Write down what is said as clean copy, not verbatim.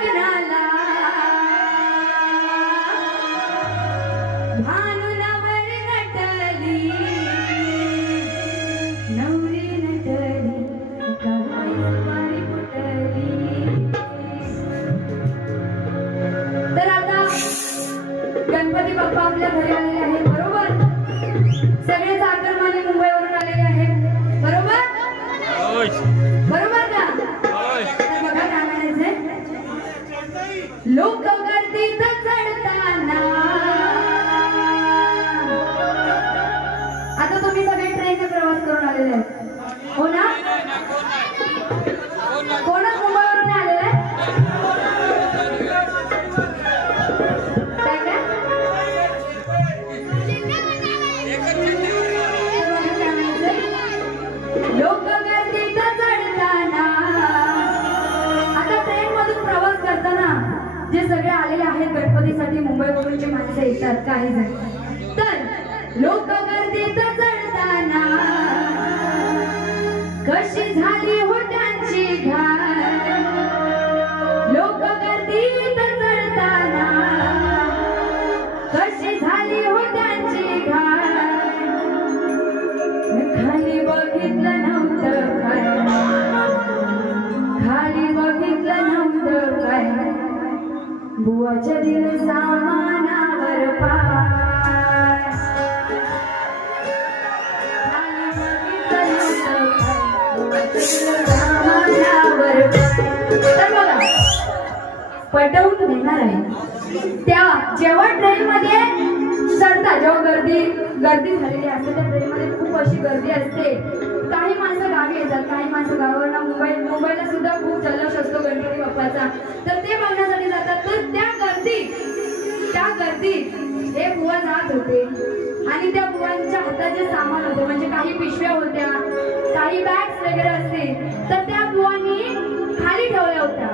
लग्नाला भानू नवरी नटली नवरी नटली काळी सुपारी फुटली. तर आता गणपती बाप्पा आपल्या घरी आलेले आहेत बरोबर. सगळे चाकरमाने मुंबईवरून आलेले आहेत बरोबर बरोबर का. तर बघा काय म्हणायचंय. लोक गर्दीत चढताना आता तुम्ही सगळे ट्रेनने प्रवास करून आलेले आहेत हो ना. कोणच मुंबईवरून आलेले आहे लोक गर्दीत चढताना. आता ट्रेन मधून प्रवास करताना जे सगळे आलेले आहेत गणपतीसाठी मुंबईवरून जे माणसं येतात काही जण. तर लोक गर्दीत चढताना कशी झाली हो त्यांची घाई. लोक गर्दीत चढताना कशी झाली हो त्यांची घाई. खाली बघितलं नव्हतं काय खाली बघितलं नव्हतं काय बुवाच्या दिल सामानावर पाय. खाली बघितलं नव्हतं काय बुवाच्या दिल सामानावर पाय. तर बघा पटवून देणार आहे त्या जेव्हा ट्रेन मध्ये चढता जेव्हा गर्दी झालेली असते त्या ट्रेन मध्ये खूप अशी गर्दी असते. काही माणसं गावी येतात काही माणसं गावावरनं मुंबईला सुद्धा खूप जल्लोष असतो गणपती बाप्पाचा. तर ते बघण्यासाठी जातात. तर त्या गर्दीत हे बुवा जात होते आणि त्या बुवांच्या हातात जे सामान होते म्हणजे काही पिशव्या होत्या काही बॅग्स वगैरे असते तर त्या बुवांनी खाली ठेवल्या होत्या.